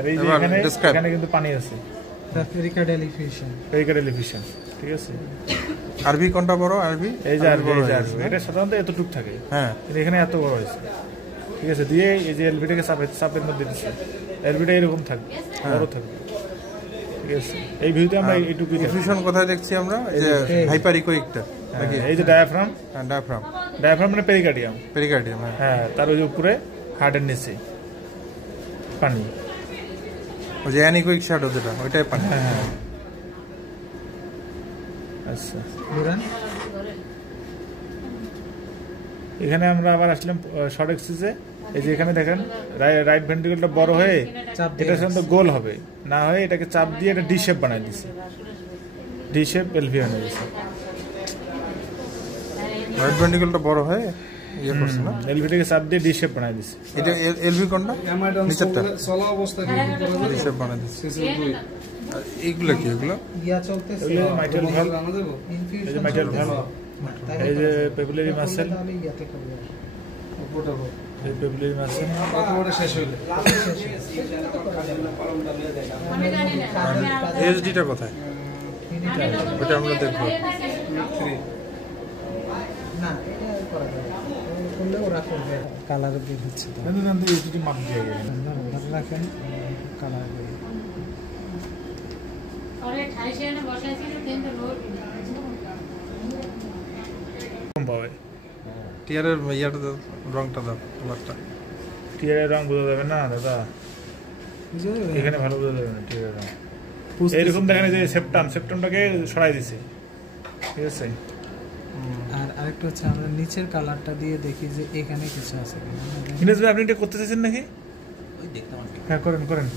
আর এই যে এখানে কিন্তু পানি আছে, পেরিকার্ড এলিফিশন, ঠিক আছে। আরবি কোনটা বড়? আরবি এই যে আরবি, এটা সাধারণত এতটুক থাকে, হ্যাঁ, কিন্তু এখানে এত বড় হয়েছে, ঠিক আছে। দিয়ে এই যে এলবিটাকে চাপের মধ্যে দিচ্ছে, এলবিটা এরকম থাকবে, বড় থাকবে, ঠিক আছে। এই ভিউতে আমরা এইটুকু ডিফিউশন কোথায় দেখছি আমরা, এই যে হাইপারিকোইকটা, এই যে ডায়াফ্রাম, ডায়াফ্রাম মানে পেরিকার্ডিয়াম, হ্যাঁ, তার ওই উপরে হার্টের নিচে পানি, ওই যে অ্যানিকোইক শ্যাডো যেটা, ওইটাই পানি, হ্যাঁ। আচ্ছা, এখানে আমরা আবার আসলাম শর্ট এক্সিসে। এই যে এখানে দেখেন রাইট ভেন্ট্রিকলটা বড় হয়ে এটা সাধারণত গোল হবে, না হয়ে এটাকে চাপ দিয়ে এটা ডি শেপ বানাই দিছে, ডি শেপ এলভি বানাই দিছে। রাইট ভেন্ট্রিকলটা বড় হয়ে ইয়ে করছে না, এলভিটাকে চাপ দিয়ে ডি শেপ বানাই দিছে। এটা এলভি কোনটা? নিচেরটা চলা অবস্থা ডি শেপ বানাই দিছে। এইগুলা কি? এগুলো মাইটাল ভালভ, এই যে মাইটাল ভালভ, এই যে পেপিলারি মাসেল, এই পেপিলারি মাসেল কতটা শেষ হইলো, এসডিটা কোথায়? ওটা আমরা দেখব না, এটা করা যাবে, করলে ওরা করবে, কালার বের হচ্ছে তো, না না এসডি মাপ দিয়ে গেলেন না, রাখেন কালার বের ওরে 28 এনে বসাইছি তো তিন তো রোড কম পাবে। টিয়ারের ইয়াটা রংটা দাও, কালারটা, টিয়ারের রং বোঝা যাবে না দাদা, এখানে ভালো বোঝা যাবে না টিয়ারের রং। এইরকম দেখেন যে সেপ্টামটাকে সরাই দিছে, ঠিক আছে। আর আরেকটা হচ্ছে আমরা নিচের কালারটা দিয়ে দেখি যে এখানে কিছু আছে কিনা। আপনি এটা করতে চাইছেন নাকি? ওই দেখতে, হ্যাঁ করেন।